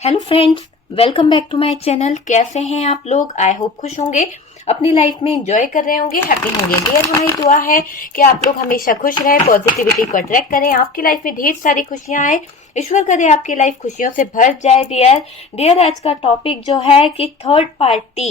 Hello friends, welcome back to my channel. कैसे हैं आप लोग? आई होप खुश होंगे, अपनी लाइफ में एंजॉय कर रहे होंगे, हैप्पी होंगे। डियर, हमारी दुआ है कि आप लोग हमेशा खुश रहें, पॉजिटिविटी को अट्रैक्ट करें, आपकी लाइफ में ढेर सारी खुशियां आए। ईश्वर करे आपकी लाइफ खुशियों से भर जाए। डियर डियर आज का टॉपिक जो है कि थर्ड पार्टी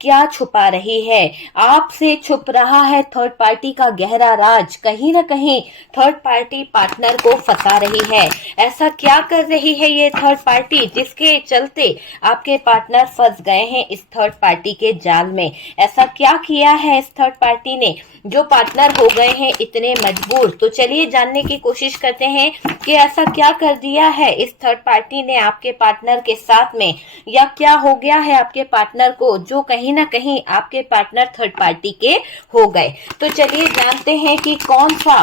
क्या छुपा रही है, आपसे छुप रहा है थर्ड पार्टी का गहरा राज। कहीं ना कहीं थर्ड पार्टी पार्टनर को फंसा रही है। ऐसा क्या कर रही है ये थर्ड पार्टी जिसके चलते आपके पार्टनर फंस गए हैं इस थर्ड पार्टी के जाल में? ऐसा क्या किया है इस थर्ड पार्टी ने जो पार्टनर हो गए हैं इतने मजबूर? तो चलिए जानने की कोशिश करते हैं कि ऐसा क्या कर दिया है इस थर्ड पार्टी ने आपके पार्टनर के साथ में, या क्या हो गया है आपके पार्टनर को जो कहीं ना कहीं आपके पार्टनर थर्ड पार्टी के हो गए। तो चलिए जानते हैं कि कौन सा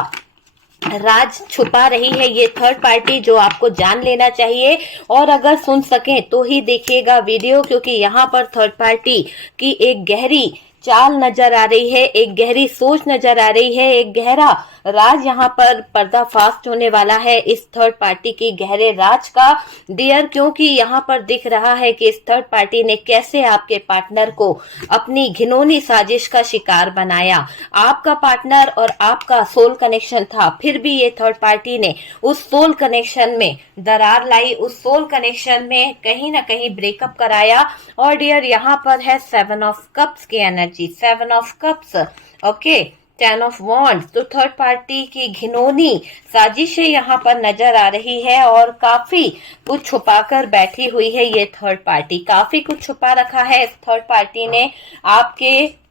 राज छुपा रही है ये थर्ड पार्टी जो आपको जान लेना चाहिए। और अगर सुन सकें तो ही देखिएगा वीडियो, क्योंकि यहाँ पर थर्ड पार्टी की एक गहरी चाल नजर आ रही है, एक गहरी सोच नजर आ रही है, एक गहरा राज यहाँ पर पर्दाफाश होने वाला है इस थर्ड पार्टी की गहरे राज का। डियर, क्योंकि यहाँ पर दिख रहा है कि इस थर्ड पार्टी ने कैसे आपके पार्टनर को अपनी घिनौनी साजिश का शिकार बनाया। आपका पार्टनर और आपका सोल कनेक्शन था, फिर भी ये थर्ड पार्टी ने उस सोल कनेक्शन में दरार लाई, उस सोल कनेक्शन में कहीं ना कहीं ब्रेकअप कराया। और डियर यहाँ पर है 7 ऑफ कप्स की energy, 7 of cups, okay, 10 of wands. तो थर्ड पार्टी की घिनौनी साजिशें यहाँ पर नजर आ रही है और काफी कुछ छुपाकर बैठी हुई है ये थर्ड पार्टी। काफी कुछ छुपा रखा है इस थर्ड पार्टी ने आपके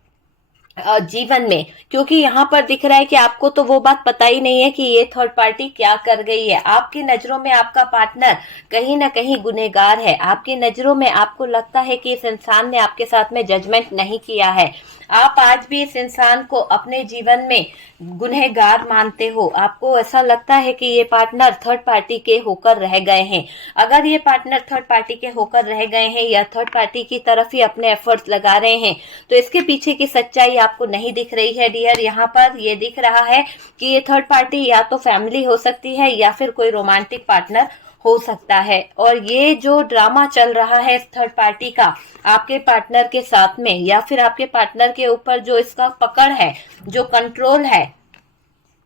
जीवन में, क्योंकि यहाँ पर दिख रहा है कि आपको तो वो बात पता ही नहीं है कि ये थर्ड पार्टी क्या कर गई है। आपकी नजरों में आपका पार्टनर कहीं ना कहीं गुनहगार है। आपकी नजरों में आपको लगता है कि इस इंसान ने आपके साथ में जजमेंट नहीं किया है। आप आज भी इस इंसान को अपने जीवन में गुनहगार मानते हो। आपको ऐसा लगता है कि ये पार्टनर थर्ड पार्टी के होकर रह गए हैं। अगर ये पार्टनर थर्ड पार्टी के होकर रह गए हैं या थर्ड पार्टी की तरफ ही अपने एफर्ट्स लगा रहे हैं, तो इसके पीछे की सच्चाई आपको नहीं दिख रही है। डियर, यहाँ पर ये दिख रहा है कि ये थर्ड पार्टी या तो फैमिली हो सकती है या फिर कोई रोमांटिक पार्टनर हो सकता है। और ये जो ड्रामा चल रहा है इस थर्ड पार्टी का आपके पार्टनर के साथ में, या फिर आपके पार्टनर के ऊपर जो इसका पकड़ है, जो कंट्रोल है,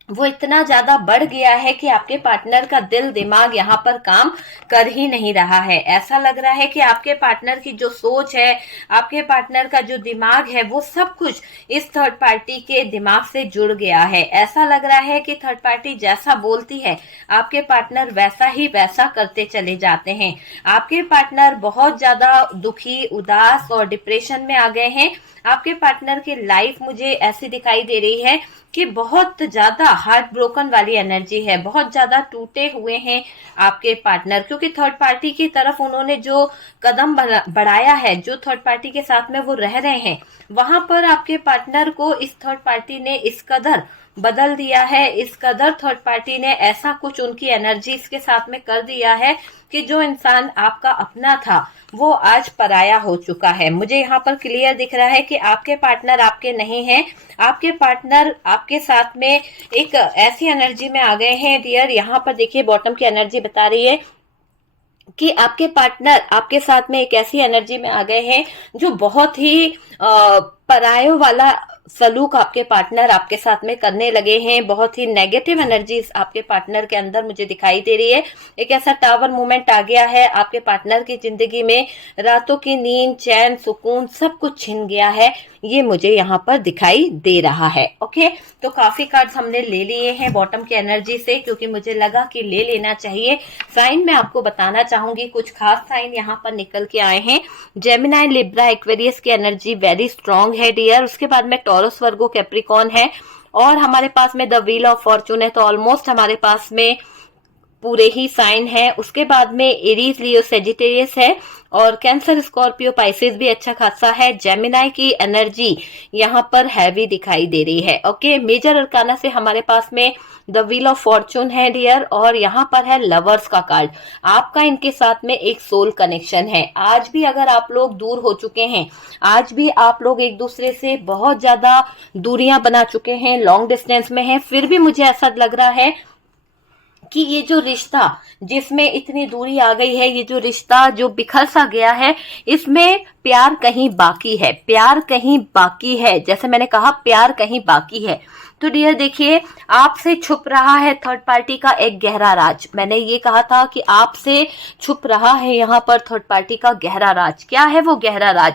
वो इतना ज्यादा बढ़ गया है कि आपके पार्टनर का दिल दिमाग यहाँ पर काम कर ही नहीं रहा है। ऐसा लग रहा है कि आपके पार्टनर की जो सोच है, आपके पार्टनर का जो दिमाग है, वो सब कुछ इस थर्ड पार्टी के दिमाग से जुड़ गया है। ऐसा लग रहा है कि थर्ड पार्टी जैसा बोलती है आपके पार्टनर वैसा करते चले जाते हैं। आपके पार्टनर बहुत ज्यादा दुखी, उदास और डिप्रेशन में आ गए हैं। आपके पार्टनर की लाइफ मुझे ऐसी दिखाई दे रही है कि बहुत ज्यादा हार्ट ब्रोकन वाली एनर्जी है, बहुत ज्यादा टूटे हुए हैं आपके पार्टनर, क्योंकि थर्ड पार्टी की तरफ उन्होंने जो कदम बढ़ाया है, जो थर्ड पार्टी के साथ में वो रह रहे हैं, वहां पर आपके पार्टनर को इस थर्ड पार्टी ने इस कदर बदल दिया है, इस कदर थर्ड पार्टी ने ऐसा कुछ उनकी एनर्जी इसके साथ में कर दिया है कि जो इंसान आपका अपना था वो आज पराया हो चुका है। मुझे यहाँ पर क्लियर दिख रहा है कि आपके पार्टनर आपके नहीं हैं। आपके पार्टनर आपके साथ में एक ऐसी एनर्जी में आ गए हैं। डियर, यहाँ पर देखिए बॉटम की एनर्जी बता रही है कि आपके पार्टनर आपके साथ में एक ऐसी एनर्जी में आ गए हैं जो बहुत ही परायों वाला सलूक आपके पार्टनर आपके साथ में करने लगे हैं। बहुत ही नेगेटिव एनर्जीज आपके पार्टनर के अंदर मुझे दिखाई दे रही है। एक ऐसा टावर मूवमेंट आ गया है आपके पार्टनर की जिंदगी में। रातों की नींद, चैन, सुकून सब कुछ छिन गया है, ये मुझे यहाँ पर दिखाई दे रहा है। ओके, तो काफी कार्ड्स हमने ले लिए हैं बॉटम की एनर्जी से, क्योंकि मुझे लगा कि ले लेना चाहिए। साइन मैं आपको बताना चाहूंगी, कुछ खास साइन यहाँ पर निकल के आए हैं। जेमिनाई, लिब्रा, एक्वेरियस की एनर्जी वेरी स्ट्रांग है डियर। उसके बाद में टॉरस, वर्गो, कैप्रिकॉन है, और हमारे पास में द व्हील ऑफ फॉर्चून है। तो ऑलमोस्ट हमारे पास में पूरे ही साइन है। उसके बाद में एरीज, लियो, सेजिटेरियस है, और कैंसर, स्कॉर्पियो, पाइसेस भी अच्छा खासा है। जेमिनाई की एनर्जी यहाँ पर हैवी दिखाई दे रही है। ओके, मेजर अरकाना से हमारे पास में द व्हील ऑफ फॉर्चून है डियर, और यहाँ पर है लवर्स का कार्ड। आपका इनके साथ में एक सोल कनेक्शन है। आज भी अगर आप लोग दूर हो चुके हैं, आज भी आप लोग एक दूसरे से बहुत ज्यादा दूरियां बना चुके हैं, लॉन्ग डिस्टेंस में हैं, फिर भी मुझे ऐसा लग रहा है कि ये जो रिश्ता जिसमें इतनी दूरी आ गई है, ये जो रिश्ता जो बिखर सा गया है, इसमें प्यार कहीं बाकी है, प्यार कहीं बाकी है। जैसे मैंने कहा, प्यार कहीं बाकी है। तो डियर देखिए, आपसे छुप रहा है थर्ड पार्टी का एक गहरा राज। मैंने ये कहा था कि आपसे छुप रहा है यहाँ पर थर्ड पार्टी का गहरा राज। क्या है वो गहरा राज?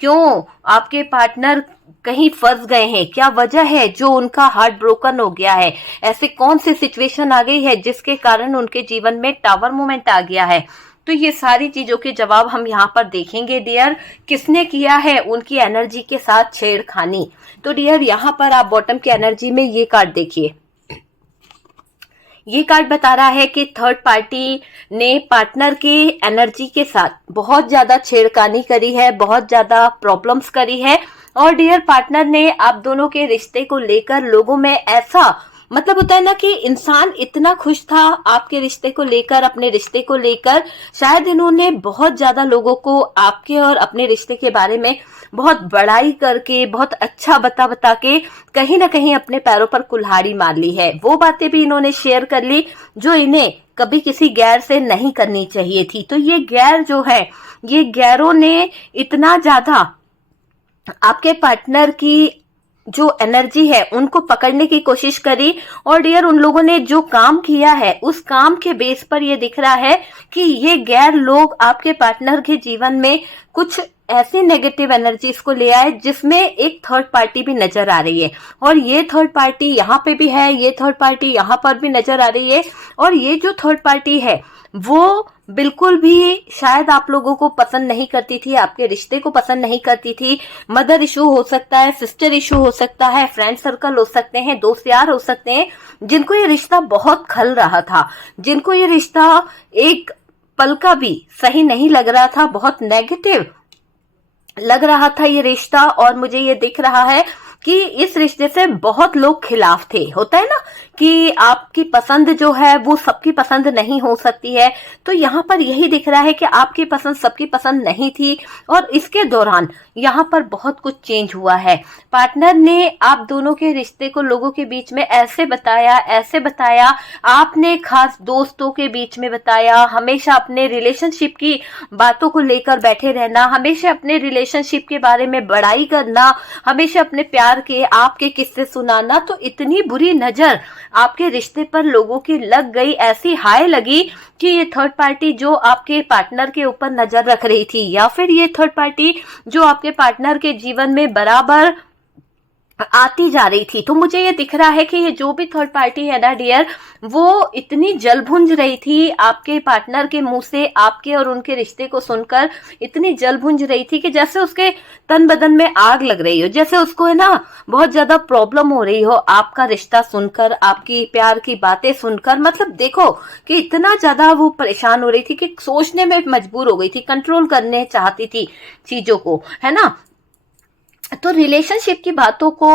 क्यों आपके पार्टनर कहीं फंस गए हैं? क्या वजह है जो उनका हार्ट ब्रोकन हो गया है? ऐसे कौन सी सिचुएशन आ गई है जिसके कारण उनके जीवन में टावर मोमेंट आ गया है? तो ये सारी चीजों के जवाब हम यहाँ पर देखेंगे डियर। किसने किया है उनकी एनर्जी के साथ छेड़खानी? तो डियर यहाँ पर आप बॉटम की एनर्जी में ये कार्ड देखिए। ये कार्ड बता रहा है कि थर्ड पार्टी ने पार्टनर की एनर्जी के साथ बहुत ज्यादा छेड़खानी करी है, बहुत ज्यादा प्रॉब्लम्स करी है। और डियर पार्टनर ने आप दोनों के रिश्ते को लेकर लोगों में ऐसा, मतलब होता है ना कि इंसान इतना खुश था आपके रिश्ते को लेकर, अपने रिश्ते को लेकर, शायद इन्होंने बहुत ज्यादा लोगों को आपके और अपने रिश्ते के बारे में बहुत बड़ाई करके, बहुत अच्छा बता बता के कहीं ना कहीं अपने पैरों पर कुल्हाड़ी मार ली है। वो बातें भी इन्होंने शेयर कर ली जो इन्हें कभी किसी गैर से नहीं करनी चाहिए थी। तो ये गैर जो है, ये गैरों ने इतना ज्यादा आपके पार्टनर की जो एनर्जी है उनको पकड़ने की कोशिश करी। और डियर उन लोगों ने जो काम किया है, उस काम के बेस पर ये दिख रहा है कि ये गैर लोग आपके पार्टनर के जीवन में कुछ ऐसी नेगेटिव एनर्जीज को ले आए जिसमें एक थर्ड पार्टी भी नजर आ रही है। और ये थर्ड पार्टी यहाँ पे भी है, ये थर्ड पार्टी यहाँ पर भी नजर आ रही है। और ये जो थर्ड पार्टी है वो बिल्कुल भी शायद आप लोगों को पसंद नहीं करती थी, आपके रिश्ते को पसंद नहीं करती थी। मदर इशू हो सकता है, सिस्टर इशू हो सकता है, फ्रेंड सर्कल हो सकते हैं, दोस्त यार हो सकते हैं, जिनको ये रिश्ता बहुत खल रहा था, जिनको ये रिश्ता एक पल का भी सही नहीं लग रहा था, बहुत नेगेटिव लग रहा था ये रिश्ता। और मुझे ये दिख रहा है कि इस रिश्ते से बहुत लोग खिलाफ थे। होता है ना कि आपकी पसंद जो है वो सबकी पसंद नहीं हो सकती है। तो यहाँ पर यही दिख रहा है कि आपकी पसंद सबकी पसंद नहीं थी और इसके दौरान यहाँ पर बहुत कुछ चेंज हुआ है। पार्टनर ने आप दोनों के रिश्ते को लोगों के बीच में ऐसे बताया, आपने खास दोस्तों के बीच में बताया, हमेशा अपने रिलेशनशिप की बातों को लेकर बैठे रहना, हमेशा अपने रिलेशनशिप के बारे में बड़ाई करना, हमेशा अपने प्यार के आपके किस्से सुनाना। तो इतनी बुरी नजर आपके रिश्ते पर लोगों की लग गई, ऐसी हाय लगी कि ये थर्ड पार्टी जो आपके पार्टनर के ऊपर नजर रख रही थी, या फिर ये थर्ड पार्टी जो आपके पार्टनर के जीवन में बराबर आती जा रही थी। तो मुझे ये दिख रहा है कि ये जो भी थर्ड पार्टी है ना डियर, वो इतनी जल भुंज रही थी आपके पार्टनर के मुंह से आपके और उनके रिश्ते को सुनकर, इतनी जल भुंज रही थी कि जैसे उसके तन बदन में आग लग रही हो, जैसे उसको है ना बहुत ज्यादा प्रॉब्लम हो रही हो आपका रिश्ता सुनकर, आपकी प्यार की बातें सुनकर। मतलब देखो कि इतना ज्यादा वो परेशान हो रही थी कि सोचने में मजबूर हो गई थी, कंट्रोल करने चाहती थी चीजों को, है ना। तो रिलेशनशिप की बातों को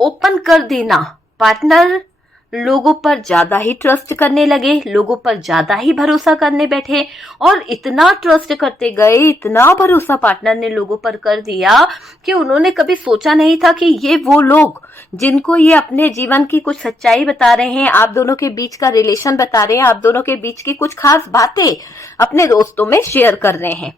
ओपन कर देना, पार्टनर लोगों पर ज्यादा ही ट्रस्ट करने लगे, लोगों पर ज्यादा ही भरोसा करने बैठे और इतना ट्रस्ट करते गए, इतना भरोसा पार्टनर ने लोगों पर कर दिया कि उन्होंने कभी सोचा नहीं था कि ये वो लोग जिनको ये अपने जीवन की कुछ सच्चाई बता रहे हैं, आप दोनों के बीच का रिलेशन बता रहे हैं, आप दोनों के बीच की कुछ खास बातें अपने दोस्तों में शेयर कर रहे हैं।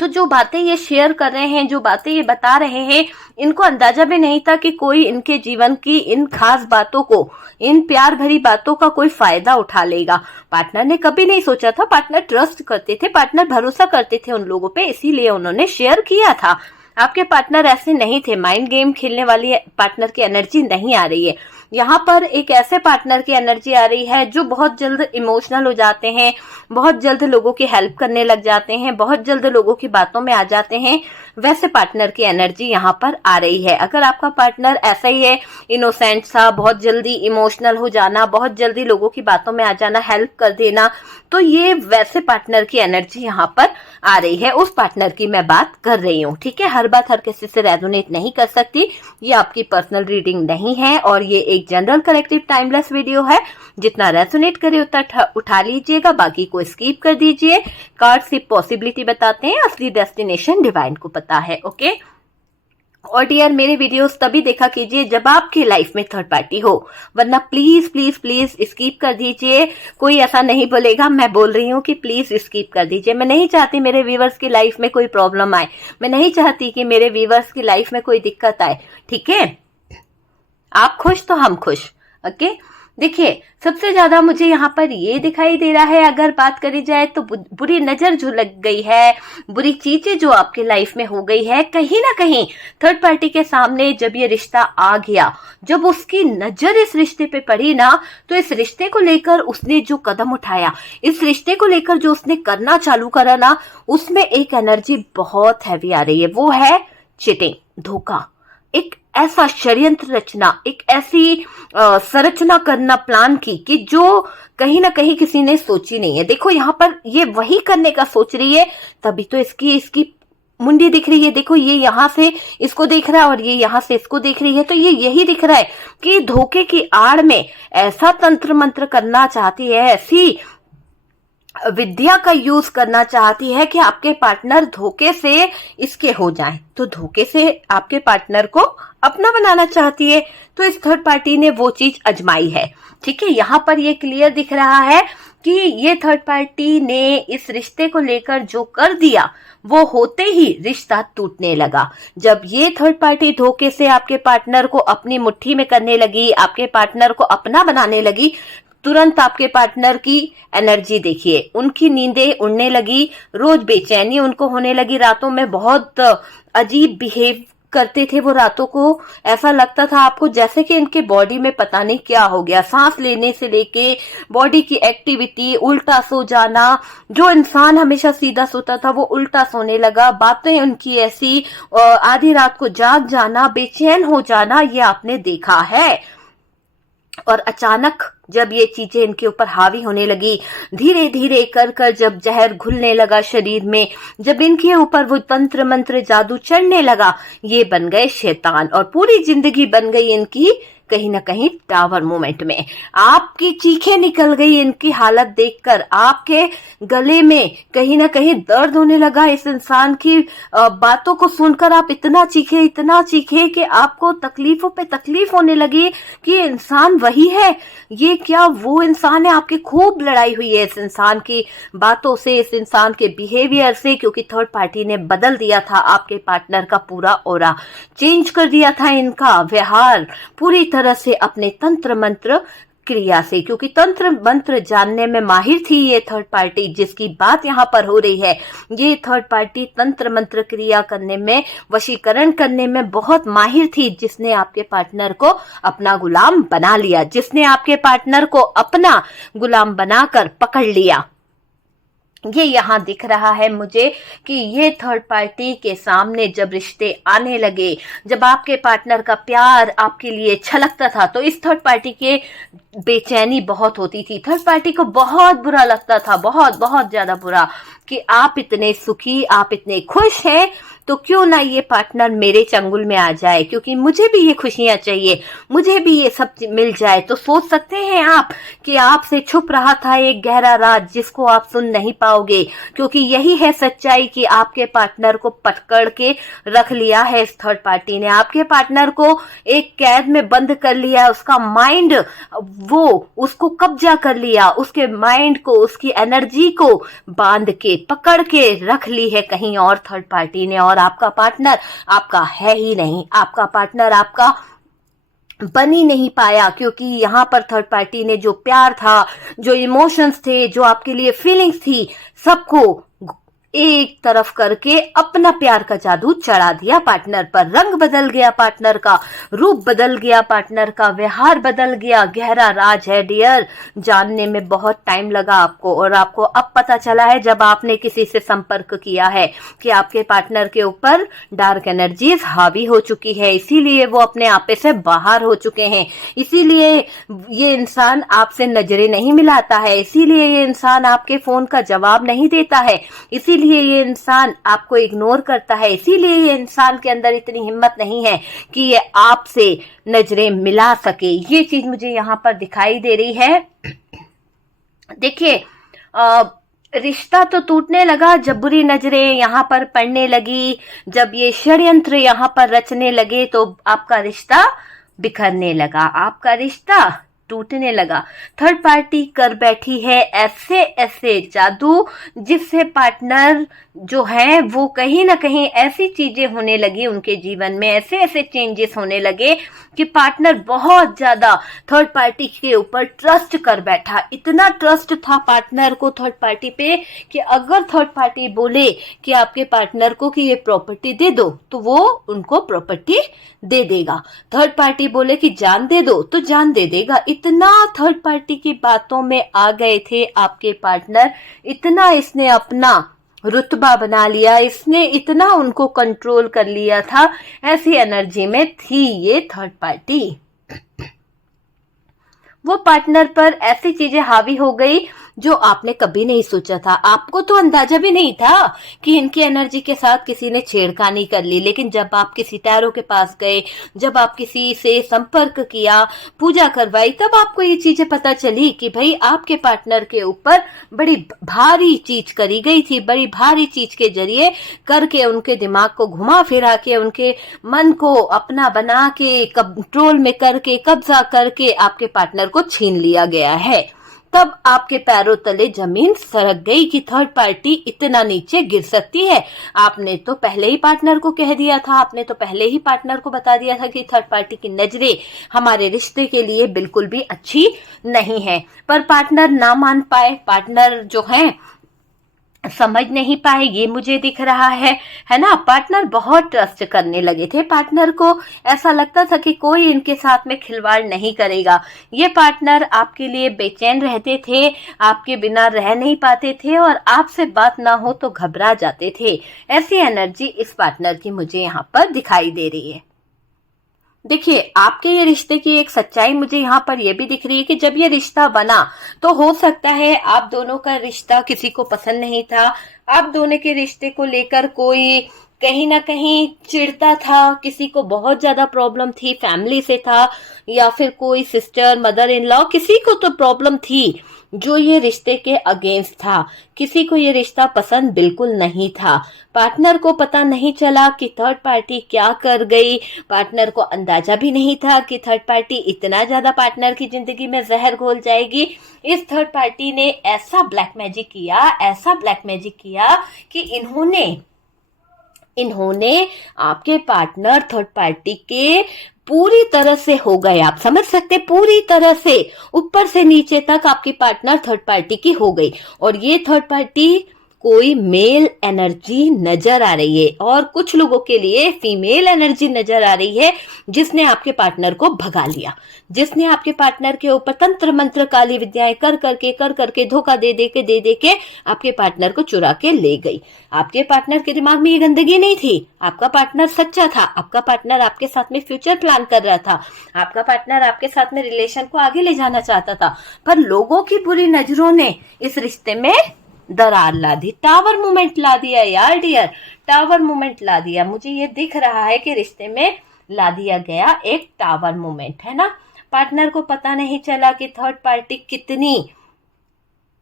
तो जो बातें ये शेयर कर रहे हैं, जो बातें ये बता रहे हैं, इनको अंदाजा भी नहीं था कि कोई इनके जीवन की इन खास बातों को, इन प्यार भरी बातों का कोई फायदा उठा लेगा। पार्टनर ने कभी नहीं सोचा था, पार्टनर ट्रस्ट करते थे, पार्टनर भरोसा करते थे उन लोगों पे, इसीलिए उन्होंने शेयर किया था। आपके पार्टनर ऐसे नहीं थे, माइंड गेम खेलने वाली पार्टनर की एनर्जी नहीं आ रही है। यहाँ पर एक ऐसे पार्टनर की एनर्जी आ रही है जो बहुत जल्द इमोशनल हो जाते हैं, बहुत जल्द लोगों की हेल्प करने लग जाते हैं, बहुत जल्द लोगों की बातों में आ जाते हैं। वैसे पार्टनर की एनर्जी यहाँ पर आ रही है। अगर आपका पार्टनर ऐसा ही है, इनोसेंट सा, बहुत जल्दी इमोशनल हो जाना, बहुत जल्दी लोगों की बातों में आ जाना, हेल्प कर देना, तो ये वैसे पार्टनर की एनर्जी यहाँ पर आ रही है। उस पार्टनर की मैं बात कर रही हूँ, ठीक है। हर बात हर किसी से रेजोनेट नहीं कर सकती, ये आपकी पर्सनल रीडिंग नहीं है और ये एक जनरल कलेक्टिव टाइमलेस वीडियो है। जितना रेजोनेट करे उतना उठा लीजिएगा, बाकी को स्किप कर दीजिए। कार्ड सिर्फ पॉसिबिलिटी बताते हैं, असली डेस्टिनेशन डिवाइन को पता है। ओके, और डियर, मेरे वीडियोस तभी देखा कीजिए जब आपकी लाइफ में थर्ड पार्टी हो, वरना प्लीज प्लीज प्लीज स्किप कर दीजिए। कोई ऐसा नहीं बोलेगा, मैं बोल रही हूँ कि प्लीज स्किप कर दीजिए। मैं नहीं चाहती मेरे व्यूवर्स की लाइफ में कोई प्रॉब्लम आए, मैं नहीं चाहती कि मेरे व्यूवर्स की लाइफ में कोई दिक्कत आए। ठीक है, आप खुश तो हम खुश। ओके, देखिए सबसे ज्यादा मुझे यहाँ पर ये दिखाई दे रहा है, अगर बात करी जाए तो बुरी नजर जो लग गई है, बुरी चीजें जो आपके लाइफ में हो गई है, कहीं ना कहीं थर्ड पार्टी के सामने जब ये रिश्ता आ गया, जब उसकी नजर इस रिश्ते पे पड़ी ना, तो इस रिश्ते को लेकर उसने जो कदम उठाया, इस रिश्ते को लेकर जो उसने करना चालू करा ना, उसमें एक एनर्जी बहुत हैवी आ रही है। वो है चिटिंग, धोखा, एक ऐसा षड्यंत्र रचना, एक ऐसी संरचना करना प्लान की कि जो कहीं ना कहीं किसी ने सोची नहीं है। देखो यहाँ पर ये वही करने का सोच रही है, तभी तो इसकी इसकी मुंडी दिख रही है। देखो ये यहाँ से इसको देख रहा है और ये यहाँ से इसको देख रही है, तो ये यही दिख रहा है कि धोखे की आड़ में ऐसा तंत्र मंत्र करना चाहती है, ऐसी विद्या का यूज करना चाहती है कि आपके पार्टनर धोखे से इसके हो जाए, तो धोखे से आपके पार्टनर को अपना बनाना चाहती है। तो इस थर्ड पार्टी ने वो चीज अजमाई है। ठीक है, यहाँ पर ये क्लियर दिख रहा है कि ये थर्ड पार्टी ने इस रिश्ते को लेकर जो कर दिया, वो होते ही रिश्ता टूटने लगा। जब ये थर्ड पार्टी धोखे से आपके पार्टनर को अपनी मुट्ठी में करने लगी, आपके पार्टनर को अपना बनाने लगी, तुरंत आपके पार्टनर की एनर्जी देखिए, उनकी नींदें उड़ने लगी, रोज बेचैनी उनको होने लगी, रातों में बहुत अजीब बिहेव करते थे वो। रातों को ऐसा लगता था आपको जैसे कि इनके बॉडी में पता नहीं क्या हो गया, सांस लेने से लेके बॉडी की एक्टिविटी, उल्टा सो जाना, जो इंसान हमेशा सीधा सोता था वो उल्टा सोने लगा, बातें उनकी ऐसी, आधी रात को जाग जाना, बेचैन हो जाना, ये आपने देखा है। और अचानक जब ये चीजें इनके ऊपर हावी होने लगी, धीरे धीरे कर कर जब जहर घुलने लगा शरीर में, जब इनके ऊपर वो तंत्र मंत्र जादू चढ़ने लगा, ये बन गए शैतान और पूरी जिंदगी बन गई इनकी कहीं ना कहीं टावर मोमेंट में। आपकी चीखें निकल गई इनकी हालत देखकर, आपके गले में कहीं ना कहीं दर्द होने लगा इस इंसान की बातों को सुनकर। आप इतना चीखे कि आपको तकलीफों पे तकलीफ होने लगी कि इंसान वही है, ये क्या वो इंसान है। आपकी खूब लड़ाई हुई है इस इंसान की बातों से, इस इंसान के बिहेवियर से, क्योंकि थर्ड पार्टी ने बदल दिया था आपके पार्टनर का पूरा ऑरा, चेंज कर दिया था इनका व्यवहार पूरी तरह से अपने तंत्र मंत्र क्रिया से। क्योंकि तंत्र मंत्र जानने में माहिर थी ये थर्ड पार्टी, जिसकी बात यहाँ पर हो रही है, ये थर्ड पार्टी तंत्र मंत्र क्रिया करने में, वशीकरण करने में बहुत माहिर थी, जिसने आपके पार्टनर को अपना गुलाम बना लिया, जिसने आपके पार्टनर को अपना गुलाम बनाकर पकड़ लिया। ये यहाँ दिख रहा है मुझे कि ये थर्ड पार्टी के सामने जब रिश्ते आने लगे, जब आपके पार्टनर का प्यार आपके लिए छलकता था, तो इस थर्ड पार्टी के बेचैनी बहुत होती थी। थर्ड पार्टी को बहुत बुरा लगता था, बहुत बहुत ज्यादा बुरा, कि आप इतने सुखी, आप इतने खुश हैं, तो क्यों ना ये पार्टनर मेरे चंगुल में आ जाए, क्योंकि मुझे भी ये खुशियां चाहिए, मुझे भी ये सब मिल जाए। तो सोच सकते हैं आप कि आपसे छुप रहा था एक गहरा राज, जिसको आप सुन नहीं पाओगे, क्योंकि यही है सच्चाई कि आपके पार्टनर को पकड़ के रख लिया है इस थर्ड पार्टी ने। आपके पार्टनर को एक कैद में बंद कर लिया, उसका माइंड, वो उसको कब्जा कर लिया, उसके माइंड को, उसकी एनर्जी को बांध के पकड़ के रख ली है कहीं और थर्ड पार्टी ने। और आपका पार्टनर आपका है ही नहीं, आपका पार्टनर आपका बन ही नहीं पाया, क्योंकि यहाँ पर थर्ड पार्टी ने जो प्यार था, जो इमोशंस थे, जो आपके लिए फीलिंग्स थी, सबको एक तरफ करके अपना प्यार का जादू चढ़ा दिया पार्टनर पर। रंग बदल गया पार्टनर का, रूप बदल गया पार्टनर का, व्यवहार बदल गया। गहरा राज है डियर, जानने में बहुत टाइम लगा आपको, और आपको अब पता चला है जब आपने किसी से संपर्क किया है कि आपके पार्टनर के ऊपर डार्क एनर्जीज हावी हो चुकी है, इसीलिए वो अपने आपे से बाहर हो चुके हैं, इसीलिए ये इंसान आपसे नजरें नहीं मिलाता है, इसीलिए ये इंसान आपके फोन का जवाब नहीं देता है, इसीलिए ये इंसान आपको इग्नोर करता है, इसीलिए ये इंसान के अंदर इतनी हिम्मत नहीं है कि ये आपसे नजरें मिला सके। ये चीज मुझे यहाँ पर दिखाई दे रही है। देखिए रिश्ता तो टूटने लगा जब बुरी नजरें यहाँ पर पड़ने लगी, जब ये षड्यंत्र यहाँ पर रचने लगे तो आपका रिश्ता बिखरने लगा, आपका रिश्ता टूटने लगा। थर्ड पार्टी कर बैठी है ऐसे ऐसे जादू, जिससे पार्टनर जो है वो कहीं ना कहीं ऐसी चीजें होने लगी उनके जीवन में, ऐसे ऐसे चेंजेस होने लगे कि पार्टनर बहुत ज्यादा थर्ड पार्टी के ऊपर ट्रस्ट कर बैठा। इतना ट्रस्ट था पार्टनर को थर्ड पार्टी पे कि अगर थर्ड पार्टी बोले कि आपके पार्टनर को कि ये प्रॉपर्टी दे दो तो वो उनको प्रॉपर्टी दे देगा, थर्ड पार्टी बोले कि जान दे दो तो जान दे देगा। इतना थर्ड पार्टी की बातों में आ गए थे आपके पार्टनर, इतना इसने अपना रुतबा बना लिया, इसने इतना उनको कंट्रोल कर लिया था, ऐसी एनर्जी में थी ये थर्ड पार्टी। वो पार्टनर पर ऐसी चीजें हावी हो गई जो आपने कभी नहीं सोचा था। आपको तो अंदाजा भी नहीं था कि इनकी एनर्जी के साथ किसी ने छेड़खानी कर ली, लेकिन जब आप किसी टैरो के पास गए, जब आप किसी से संपर्क किया, पूजा करवाई, तब आपको ये चीजें पता चली कि भाई आपके पार्टनर के ऊपर बड़ी भारी चीज करी गई थी, बड़ी भारी चीज के जरिए करके उनके दिमाग को घुमा फिरा के, उनके मन को अपना बना के, कंट्रोल में करके, कब्जा करके आपके पार्टनर को छीन लिया गया है। तब आपके पैरों तले जमीन सरक गई कि थर्ड पार्टी इतना नीचे गिर सकती है। आपने तो पहले ही पार्टनर को कह दिया था, आपने तो पहले ही पार्टनर को बता दिया था कि थर्ड पार्टी की नजरें हमारे रिश्ते के लिए बिल्कुल भी अच्छी नहीं है, पर पार्टनर ना मान पाए, पार्टनर जो है समझ नहीं पाए, ये मुझे दिख रहा है ना। पार्टनर बहुत ट्रस्ट करने लगे थे, पार्टनर को ऐसा लगता था कि कोई इनके साथ में खिलवाड़ नहीं करेगा। ये पार्टनर आपके लिए बेचैन रहते थे, आपके बिना रह नहीं पाते थे और आपसे बात ना हो तो घबरा जाते थे। ऐसी एनर्जी इस पार्टनर की मुझे यहाँ पर दिखाई दे रही है। देखिए, आपके ये रिश्ते की एक सच्चाई मुझे यहाँ पर यह भी दिख रही है कि जब ये रिश्ता बना तो हो सकता है आप दोनों का रिश्ता किसी को पसंद नहीं था, आप दोनों के रिश्ते को लेकर कोई कहीं ना कहीं चिढ़ता था, किसी को बहुत ज्यादा प्रॉब्लम थी, फैमिली से था या फिर कोई सिस्टर, मदर इन लॉ, किसी को तो प्रॉब्लम थी जो ये रिश्ते के अगेंस्ट था, किसी को ये रिश्ता पसंद बिल्कुल नहीं था। पार्टनर को पता नहीं चला कि थर्ड पार्टी क्या कर गई, पार्टनर को अंदाजा भी नहीं था कि थर्ड पार्टी इतना ज्यादा पार्टनर की जिंदगी में जहर घोल जाएगी। इस थर्ड पार्टी ने ऐसा ब्लैक मैजिक किया, ऐसा ब्लैक मैजिक किया कि इन्होंने आपके पार्टनर थर्ड पार्टी के पूरी तरह से हो गए, आप समझ सकते, पूरी तरह से ऊपर से नीचे तक आपकी पार्टनर थर्ड पार्टी की हो गई। और ये थर्ड पार्टी कोई मेल एनर्जी नजर आ रही है और कुछ लोगों के लिए फीमेल एनर्जी नजर आ रही है, जिसने आपके पार्टनर को भगा लिया, जिसने आपके पार्टनर के ऊपर तंत्र मंत्र काली विद्याएं कर करके धोखा दे दे के आपके पार्टनर को चुरा के ले गई। आपके पार्टनर के दिमाग में ये गंदगी नहीं थी, आपका पार्टनर सच्चा था, आपका पार्टनर आपके साथ में फ्यूचर प्लान कर रहा था, आपका पार्टनर आपके साथ में रिलेशन को आगे ले जाना चाहता था, पर लोगों की बुरी नजरों ने इस रिश्ते में दरार ला दी, टावर मूवमेंट ला दिया यार डियर, टावर मूवमेंट ला दिया। मुझे ये दिख रहा है कि रिश्ते में ला दिया गया एक टावर मूवमेंट, है ना। पार्टनर को पता नहीं चला कि थर्ड पार्टी कितनी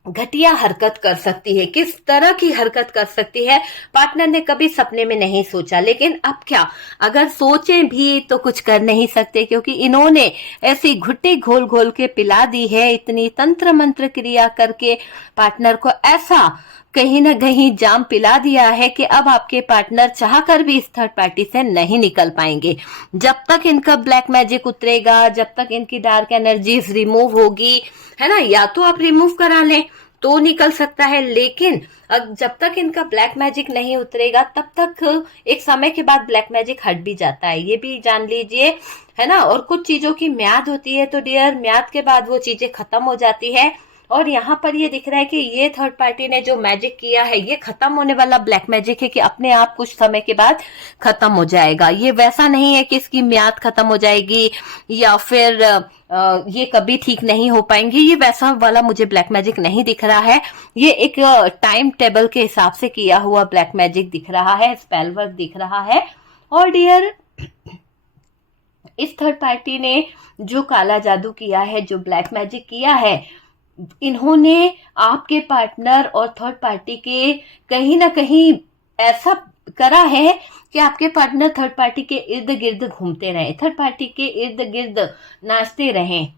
घटिया हरकत कर सकती है, किस तरह की हरकत कर सकती है, पार्टनर ने कभी सपने में नहीं सोचा। लेकिन अब क्या, अगर सोचें भी तो कुछ कर नहीं सकते, क्योंकि इन्होंने ऐसी घुट्टी घोल घोल के पिला दी है, इतनी तंत्र मंत्र क्रिया करके पार्टनर को ऐसा कहीं ना कहीं जाम पिला दिया है कि अब आपके पार्टनर चाहकर भी इस थर्ड पार्टी से नहीं निकल पाएंगे। जब तक इनका ब्लैक मैजिक उतरेगा, जब तक इनकी डार्क एनर्जीज रिमूव होगी, है ना, या तो आप रिमूव करा लें तो निकल सकता है, लेकिन जब तक इनका ब्लैक मैजिक नहीं उतरेगा तब तक एक समय के बाद ब्लैक मैजिक हट भी जाता है, ये भी जान लीजिए, है ना। और कुछ चीजों की म्याद होती है तो डियर, म्याद के बाद वो चीजें खत्म हो जाती है। और यहाँ पर ये दिख रहा है कि ये थर्ड पार्टी ने जो मैजिक किया है ये खत्म होने वाला ब्लैक मैजिक है कि अपने आप कुछ समय के बाद खत्म हो जाएगा। ये वैसा नहीं है कि इसकी म्याद खत्म हो जाएगी या फिर ये कभी ठीक नहीं हो पाएंगे, ये वैसा वाला मुझे ब्लैक मैजिक नहीं दिख रहा है। ये एक टाइम टेबल के हिसाब से किया हुआ ब्लैक मैजिक दिख रहा है, स्पेल वर्क दिख रहा है। और डियर, इस थर्ड पार्टी ने जो काला जादू किया है, जो ब्लैक मैजिक किया है, इन्होंने आपके पार्टनर और थर्ड पार्टी के कहीं ना कहीं ऐसा करा है कि आपके पार्टनर थर्ड पार्टी के इर्द गिर्द घूमते रहे, थर्ड पार्टी के इर्द गिर्द नाचते रहे।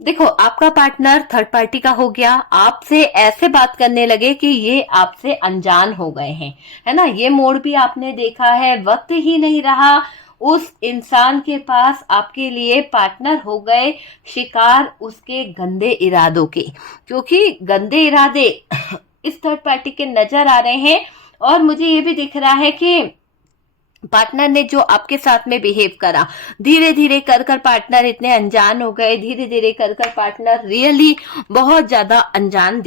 देखो, आपका पार्टनर थर्ड पार्टी का हो गया, आपसे ऐसे बात करने लगे कि ये आपसे अनजान हो गए हैं, है ना। ये मोड़ भी आपने देखा है, वक्त ही नहीं रहा उस इंसान के पास, आपके लिए पार्टनर हो गए शिकार उसके गंदे इरादों के, क्योंकि गंदे इरादे इस थर्ड पार्टी के नजर आ रहे हैं। और मुझे ये भी दिख रहा है कि पार्टनर ने जो आपके साथ में बिहेव करा, धीरे धीरे कर कर पार्टनर इतने अनजान हो गए, धीरे धीरे कर कर पार्टनर रियली बहुत ज्यादा अनजान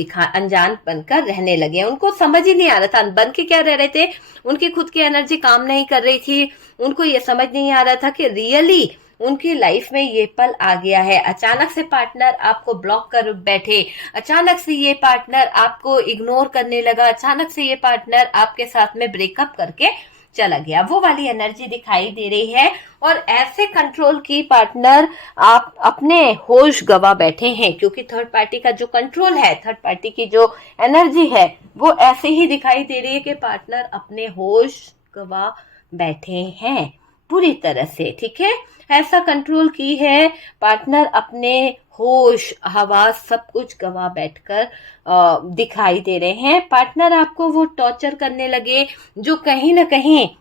बनकर रहने लगे। उनको समझ ही नहीं आ रहा था बन के क्या रह रहे थे, उनकी खुद की एनर्जी काम नहीं कर रही थी, उनको ये समझ नहीं आ रहा था कि रियली उनकी लाइफ में ये पल आ गया है। अचानक से पार्टनर आपको ब्लॉक कर बैठे, अचानक से ये पार्टनर आपको इग्नोर करने लगा, अचानक से ये पार्टनर आपके साथ में ब्रेकअप करके चला गया, वो वाली एनर्जी दिखाई दे रही है। और ऐसे कंट्रोल की पार्टनर आप अपने होश गवा बैठे हैं, क्योंकि थर्ड पार्टी का जो कंट्रोल है, थर्ड पार्टी की जो एनर्जी है, वो ऐसे ही दिखाई दे रही है कि पार्टनर अपने होश गवा बैठे हैं पूरी तरह से। ठीक है, ऐसा कंट्रोल की है पार्टनर, अपने होश हवास सब कुछ गवा बैठकर दिखाई दे रहे हैं। पार्टनर आपको वो टॉर्चर करने लगे जो कहीं ना कहीं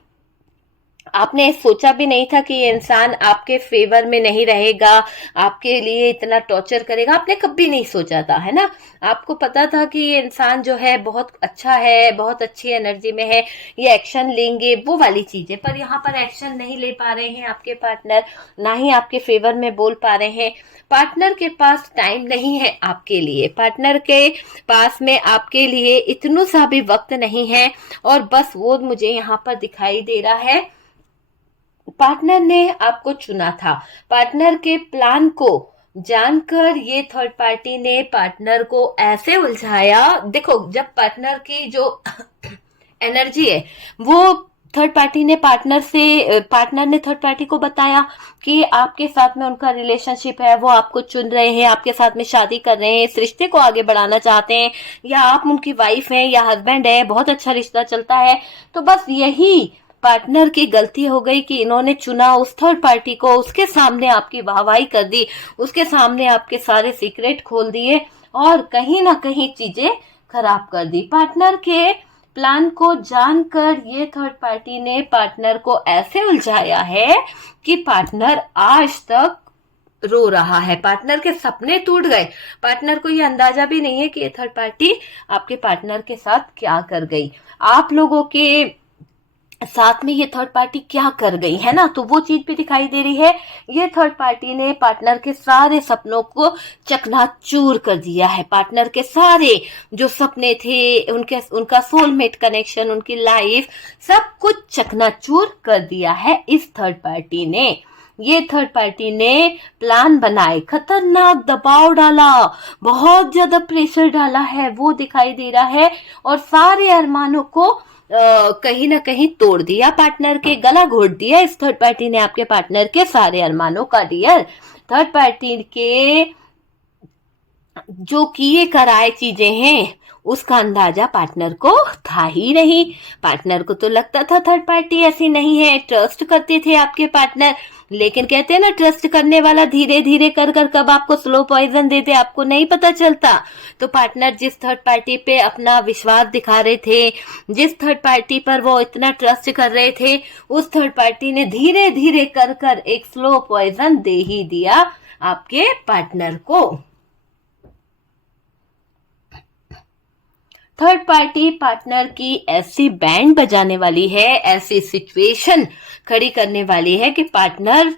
आपने सोचा भी नहीं था कि ये इंसान आपके फेवर में नहीं रहेगा, आपके लिए इतना टॉर्चर करेगा, आपने कभी नहीं सोचा था, है ना। आपको पता था कि ये इंसान जो है बहुत अच्छा है, बहुत अच्छी एनर्जी में है, ये एक्शन लेंगे, वो वाली चीजें, पर यहाँ पर एक्शन नहीं ले पा रहे हैं आपके पार्टनर, ना ही आपके फेवर में बोल पा रहे हैं। पार्टनर के पास टाइम नहीं है आपके लिए, पार्टनर के पास में आपके लिए इतना सा भी वक्त नहीं है। और बस वो मुझे यहाँ पर दिखाई दे रहा है, पार्टनर ने आपको चुना था, पार्टनर के प्लान को जानकर ये थर्ड पार्टी ने पार्टनर को ऐसे उलझाया। देखो, जब पार्टनर की जो एनर्जी है वो पार्टनर ने थर्ड पार्टी को बताया कि आपके साथ में उनका रिलेशनशिप है, वो आपको चुन रहे हैं, आपके साथ में शादी कर रहे हैं, इस रिश्ते को आगे बढ़ाना चाहते हैं, या आप उनकी वाइफ हैं या हस्बैंड है, बहुत अच्छा रिश्ता चलता है। तो बस यही पार्टनर की गलती हो गई कि इन्होंने चुना उस थर्ड पार्टी को, उसके सामने आपकी वाहवाही कर दी, उसके सामने आपके सारे सीक्रेट खोल दिए और कहीं ना कहीं चीजें खराब कर दी। पार्टनर के प्लान को जानकर ये थर्ड पार्टी ने पार्टनर को ऐसे उलझाया है कि पार्टनर आज तक रो रहा है, पार्टनर के सपने टूट गए। पार्टनर को ये अंदाजा भी नहीं है कि ये थर्ड पार्टी आपके पार्टनर के साथ क्या कर गई, आप लोगों के साथ में ये थर्ड पार्टी क्या कर गई, है ना। तो वो चीज भी दिखाई दे रही है। ये थर्ड पार्टी ने पार्टनर के सारे सपनों को चकनाचूर कर दिया है, पार्टनर के सारे जो सपने थे, उनका सोलमेट कनेक्शन, उनकी लाइफ, सब कुछ चकनाचूर कर दिया है इस थर्ड पार्टी ने। ये थर्ड पार्टी ने प्लान बनाए, खतरनाक दबाव डाला, बहुत ज्यादा प्रेशर डाला है, वो दिखाई दे रहा है। और सारे अरमानों को कहीं ना कहीं तोड़ दिया, पार्टनर के गला घोट दिया इस थर्ड पार्टी ने आपके पार्टनर के सारे अरमानों का। डियर, थर्ड पार्टी के जो किए कराए चीजें हैं उसका अंदाजा पार्टनर को था ही नहीं। पार्टनर को तो लगता था थर्ड पार्टी ऐसी नहीं है, ट्रस्ट करते थे आपके पार्टनर, लेकिन कहते हैं ना, ट्रस्ट करने वाला धीरे धीरे कर कर कब आपको स्लो पॉइजन देते आपको नहीं पता चलता। तो पार्टनर जिस थर्ड पार्टी पे अपना विश्वास दिखा रहे थे, जिस थर्ड पार्टी पर वो इतना ट्रस्ट कर रहे थे, उस थर्ड पार्टी ने धीरे धीरे कर कर एक स्लो पॉइजन दे ही दिया आपके पार्टनर को। थर्ड पार्टी पार्टनर की ऐसी बैंड बजाने वाली है, ऐसी सिचुएशन खड़ी करने वाली है कि पार्टनर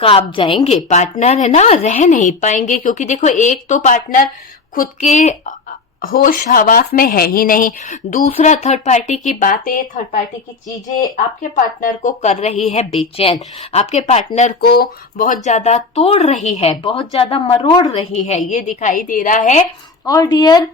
कांप जाएंगे, पार्टनर है ना रह नहीं पाएंगे। क्योंकि देखो, एक तो पार्टनर खुद के होश हवास में है ही नहीं, दूसरा थर्ड पार्टी की बातें, थर्ड पार्टी की चीजें आपके पार्टनर को कर रही है बेचैन, आपके पार्टनर को बहुत ज्यादा तोड़ रही है, बहुत ज्यादा मरोड़ रही है, ये दिखाई दे रहा है। और डियर,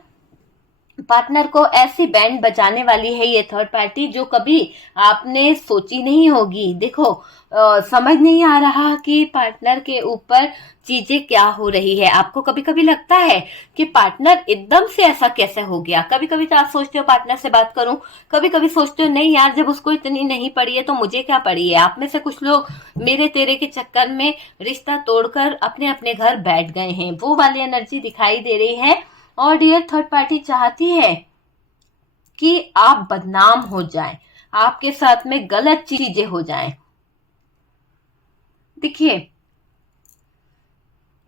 पार्टनर को ऐसी बैंड बजाने वाली है ये थर्ड पार्टी जो कभी आपने सोची नहीं होगी। देखो, समझ नहीं आ रहा कि पार्टनर के ऊपर चीजें क्या हो रही है। आपको कभी कभी लगता है कि पार्टनर एकदम से ऐसा कैसे हो गया। कभी कभी तो आप सोचते हो पार्टनर से बात करूं, कभी कभी सोचते हो नहीं यार, जब उसको इतनी नहीं पड़ी है तो मुझे क्या पड़ी है। आप में से कुछ लोग मेरे तेरे के चक्कर में रिश्ता तोड़कर अपने अपने घर बैठ गए हैं, वो वाली एनर्जी दिखाई दे रही है। और डियर थर्ड पार्टी चाहती है कि आप बदनाम हो जाएं, आपके साथ में गलत चीजें हो जाएं। देखिए,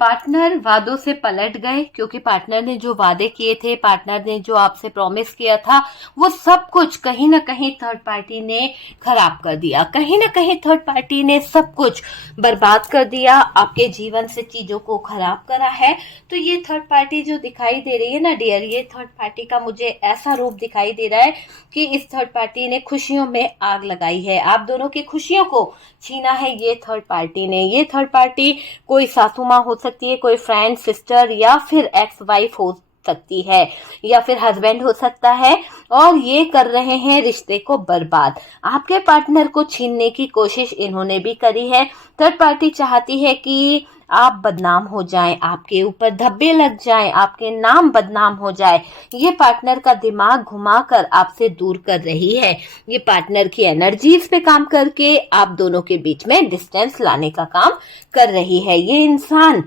पार्टनर वादों से पलट गए, क्योंकि पार्टनर ने जो वादे किए थे, पार्टनर ने जो आपसे प्रॉमिस किया था, वो सब कुछ कहीं ना कहीं थर्ड पार्टी ने खराब कर दिया। कहीं ना कहीं थर्ड पार्टी ने सब कुछ बर्बाद कर दिया, आपके जीवन से चीजों को खराब करा है। तो ये थर्ड पार्टी जो दिखाई दे रही है ना डियर, ये थर्ड पार्टी का मुझे ऐसा रूप दिखाई दे रहा है कि इस थर्ड पार्टी ने खुशियों में आग लगाई है। आप दोनों की खुशियों को छीना है ये थर्ड पार्टी ने। ये थर्ड पार्टी कोई सासू माँ हो सकती है, कोई फ्रेंड, सिस्टर, या फिर एक्स वाइफ हो सकती है, या फिर हस्बैंड हो सकता है। और ये कर रहे हैं रिश्ते को बर्बाद। आपके पार्टनर को छीनने की कोशिश इन्होंने भी करी है। थर्ड पार्टी चाहती है कि आप बदनाम हो जाएं, आपके ऊपर धब्बे लग जाएं, आपके नाम बदनाम हो जाए। ये पार्टनर का दिमाग घुमाकर आपसे दूर कर रही है। ये पार्टनर की एनर्जीज पे काम करके आप दोनों के बीच में डिस्टेंस लाने का काम कर रही है। ये इंसान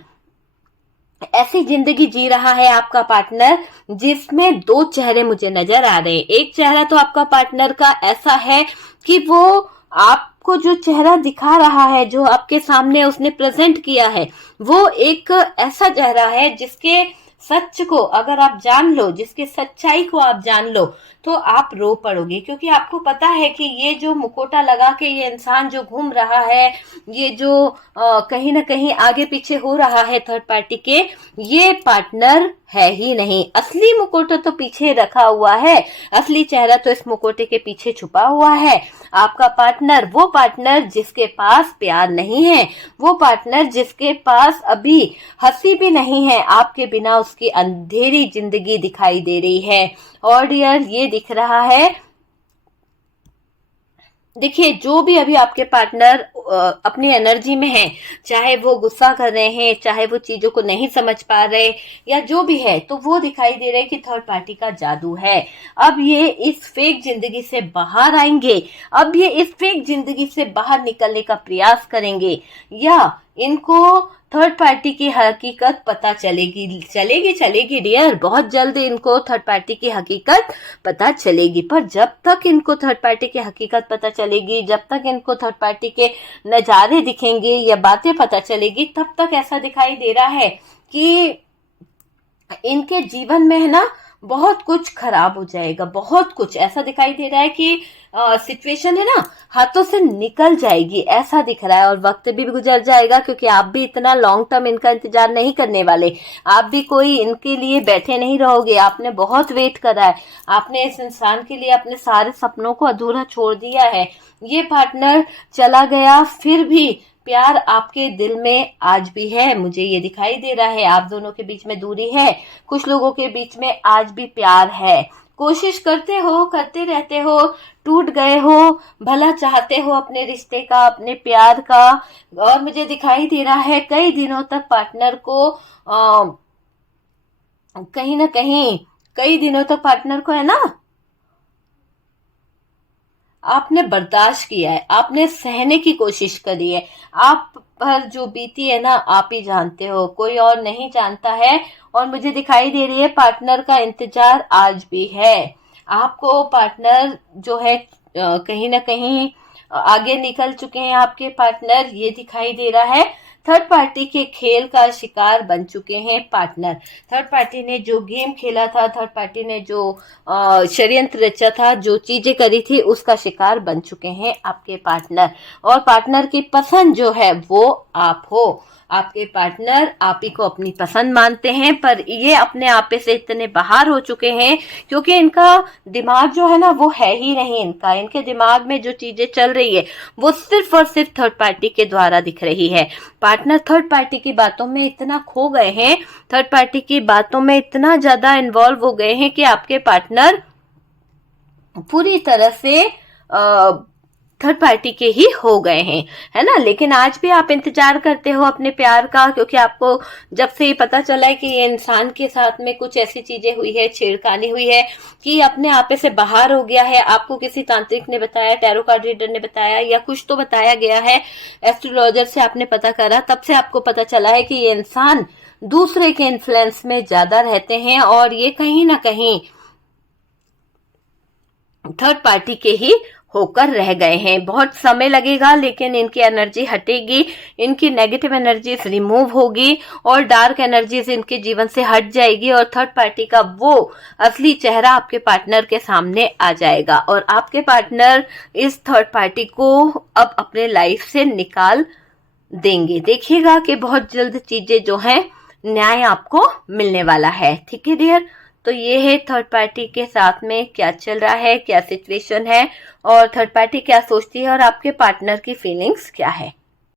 ऐसी जिंदगी जी रहा है आपका पार्टनर, जिसमें दो चेहरे मुझे नजर आ रहे हैं। एक चेहरा तो आपका पार्टनर का ऐसा है कि वो आपको जो चेहरा दिखा रहा है, जो आपके सामने उसने प्रेजेंट किया है, वो एक ऐसा चेहरा है जिसके सच को अगर आप जान लो, जिसके सच्चाई को आप जान लो, तो आप रो पड़ोगे। क्योंकि आपको पता है कि ये जो मुकोटा लगा के ये इंसान जो घूम रहा है, ये जो कहीं ना कहीं आगे पीछे हो रहा है थर्ड पार्टी के, ये पार्टनर है ही नहीं। असली मुकोटा तो पीछे रखा हुआ है, असली चेहरा तो इस मुकोटे के पीछे छुपा हुआ है। आपका पार्टनर, वो पार्टनर जिसके पास प्यार नहीं है, वो पार्टनर जिसके पास अभी हंसी भी नहीं है, आपके बिना उसकी अंधेरी जिंदगी दिखाई दे रही है। और डियर, ये दिख रहा है, देखिए, जो भी अभी आपके पार्टनर अपनी एनर्जी में है, चाहे वो गुस्सा कर रहे हैं, चाहे वो चीजों को नहीं समझ पा रहे, या जो भी है, तो वो दिखाई दे रहा है कि थर्ड पार्टी का जादू है। अब ये इस फेक जिंदगी से बाहर आएंगे, अब ये इस फेक जिंदगी से बाहर निकलने का प्रयास करेंगे, या इनको थर्ड पार्टी की हकीकत पता चलेगी डियर। बहुत जल्द इनको थर्ड पार्टी की हकीकत पता चलेगी। पर जब तक इनको थर्ड पार्टी की हकीकत पता चलेगी, जब तक इनको थर्ड पार्टी के नजारे दिखेंगे या बातें पता चलेगी, तब तक ऐसा दिखाई दे रहा है कि इनके जीवन में है ना बहुत कुछ खराब हो जाएगा। बहुत कुछ ऐसा दिखाई दे रहा है कि सिचुएशन है ना हाथों से निकल जाएगी, ऐसा दिख रहा है। और वक्त भी गुजर जाएगा, क्योंकि आप भी इतना लॉन्ग टर्म इनका इंतजार नहीं करने वाले। आप भी कोई इनके लिए बैठे नहीं रहोगे। आपने बहुत वेट करा है, आपने इस इंसान के लिए अपने सारे सपनों को अधूरा छोड़ दिया है। ये पार्टनर चला गया, फिर भी प्यार आपके दिल में आज भी है। मुझे ये दिखाई दे रहा है, आप दोनों के बीच में दूरी है, कुछ लोगों के बीच में आज भी प्यार है। कोशिश करते हो, करते रहते हो, टूट गए हो, भला चाहते हो अपने रिश्ते का, अपने प्यार का। और मुझे दिखाई दे रहा है कई दिनों तक पार्टनर को कहीं ना कहीं, कई दिनों तक पार्टनर को है ना आपने बर्दाश्त किया है, आपने सहने की कोशिश करी है। आप पर जो बीती है ना आप ही जानते हो, कोई और नहीं जानता है। और मुझे दिखाई दे रही है पार्टनर का इंतजार आज भी है। आपको पार्टनर जो है कहीं ना कहीं आगे निकल चुके हैं आपके पार्टनर, ये दिखाई दे रहा है। थर्ड पार्टी के खेल का शिकार बन चुके हैं पार्टनर। थर्ड पार्टी ने जो गेम खेला था, थर्ड पार्टी ने जो षड्यंत्र रचा था, जो चीजें करी थी, उसका शिकार बन चुके हैं आपके पार्टनर। और पार्टनर की पसंद जो है वो आप हो। आपके पार्टनर आप ही को अपनी पसंद मानते हैं, पर ये अपने आपे से इतने बाहर हो चुके हैं क्योंकि इनका दिमाग जो है ना वो है ही नहीं इनका। इनके दिमाग में जो चीजें चल रही है वो सिर्फ और सिर्फ थर्ड पार्टी के द्वारा दिख रही है। पार्टनर थर्ड पार्टी की बातों में इतना खो गए हैं, थर्ड पार्टी की बातों में इतना ज्यादा इन्वॉल्व हो गए हैं कि आपके पार्टनर पूरी तरह से थर्ड पार्टी के ही हो गए हैं, है ना। लेकिन आज भी आप इंतजार करते हो अपने प्यार का, क्योंकि आपको जब से ये पता चला है कि ये इंसान के साथ में कुछ ऐसी चीजें हुई है, छेड़खानी हुई है कि अपने आपे से बाहर हो गया है। आपको किसी तांत्रिक ने बताया, टैरो कार्ड रीडर ने बताया, या कुछ तो बताया गया है, एस्ट्रोलॉजर से आपने पता करा, तब से आपको पता चला है कि ये इंसान दूसरे के इन्फ्लुएंस में ज्यादा रहते हैं और ये कहीं ना कहीं थर्ड पार्टी के ही होकर रह गए हैं। बहुत समय लगेगा लेकिन इनकी एनर्जी हटेगी, इनकी नेगेटिव एनर्जीज रिमूव होगी और डार्क एनर्जीज इनके जीवन से हट जाएगी और थर्ड पार्टी का वो असली चेहरा आपके पार्टनर के सामने आ जाएगा और आपके पार्टनर इस थर्ड पार्टी को अब अपने लाइफ से निकाल देंगे। देखिएगा कि बहुत जल्द चीजें जो है न्याय आपको मिलने वाला है। ठीक है डियर, तो ये है थर्ड पार्टी के साथ में क्या चल रहा है, क्या सिचुएशन है और थर्ड पार्टी क्या सोचती है और आपके पार्टनर की फीलिंग्स क्या है।